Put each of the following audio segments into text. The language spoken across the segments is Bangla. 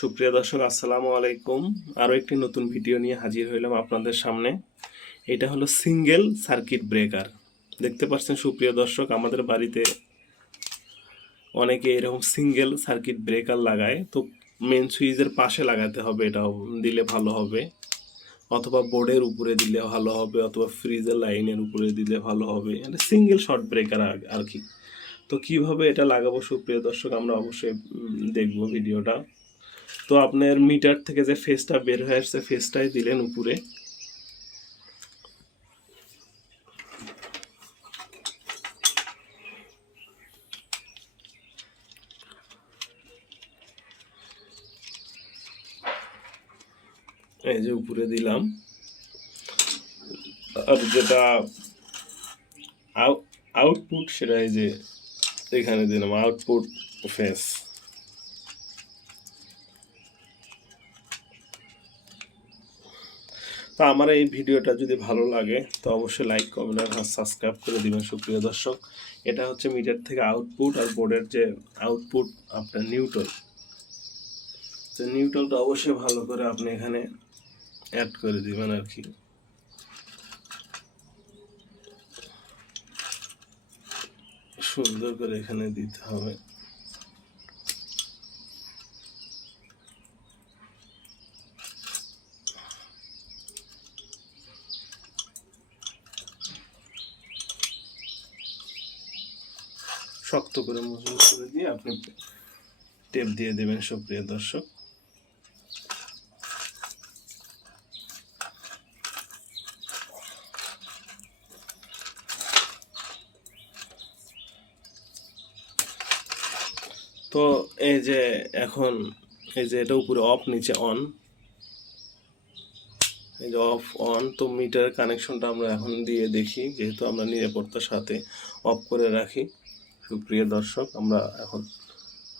সুপ্রিয় দর্শক, আসসালামু আলাইকুম। আরও একটি নতুন ভিডিও নিয়ে হাজির হইলাম আপনাদের সামনে। এটা হলো সিঙ্গেল সার্কিট ব্রেকার। দেখতে পাচ্ছেন সুপ্রিয় দর্শক, আমাদের বাড়িতে অনেকে এরকম সিঙ্গেল সার্কিট ব্রেকার লাগায়। তো মেন সুইচের পাশে লাগাতে হবে, এটা দিলে ভালো হবে, অথবা বোর্ডের উপরে দিলে ভালো হবে, অথবা ফ্রিজের লাইনের উপরে দিলে ভালো হবে। এটা সিঙ্গেল শর্ট ব্রেকার আর কি। তো কিভাবে এটা লাগাবো সুপ্রিয় দর্শক, আমরা অবশ্যই দেখবো ভিডিওটা। তো আপনার মিটার থেকে যে ফেসটা বের হয়ে আসছে, ফেসটাই দিলেন উপরে। এই যে উপরে দিলাম। আর যেটা আউটপুট, সেটা এই যে এখানে দিলাম আউটপুট ফেস। তো আমার এই ভিডিওটা যদি ভালো লাগে তো অবশ্যই লাইক, কমেন্ট আর সাবস্ক্রাইব করে দিবেন সুপ্রিয় দর্শক। এটা হচ্ছে মিটার থেকে আউটপুট, আর বোর্ডের যে আউটপুট আপনার নিউট্রাল। তো নিউট্রালটা অবশ্যই ভালো করে আপনি এখানে অ্যাড করে দিবেন আর কি। সুন্দর করে এখানে দিতে হবে। শক্ত করে মজবুত করে দিয়ে আপনি টেপ দিয়ে দেবেন সুপ্রিয় দর্শক। তো এই যে এখন এই যে এটা উপরে অফ, নিচে অন। এই যে অফ অন। তো মিটার কানেকশনটা আমরা এখন দিয়ে দেখি, যেহেতু আমরা নিরাপত্তার সাথে অফ করে রাখি। সুপ্রিয় দর্শক, আমরা এখন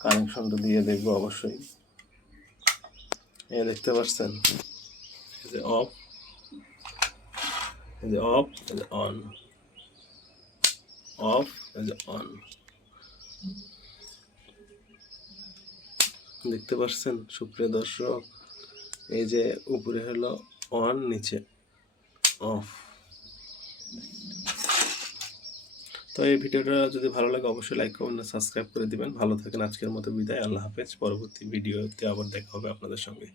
কানেকশনটা দিয়ে দেখবো অবশ্যই। এই দেখতে পাচ্ছেন, এই যে অফ, এই যে অফ, এই যে অন, অফ, এই যে অন। দেখতে পাচ্ছেন সুপ্রিয় দর্শক, এই যে উপরে হলো অন, নিচে অফ। তো এই ভিডিওটা যদি ভালো লাগে অবশ্যই লাইক, কমেন্ট, সাবস্ক্রাইব করে দিবেন। ভালো থাকেন। আজকের মতো বিদায়। আল্লাহ হাফেজ। পরবর্তী ভিডিওতে আবার দেখা হবে আপনাদের সঙ্গে।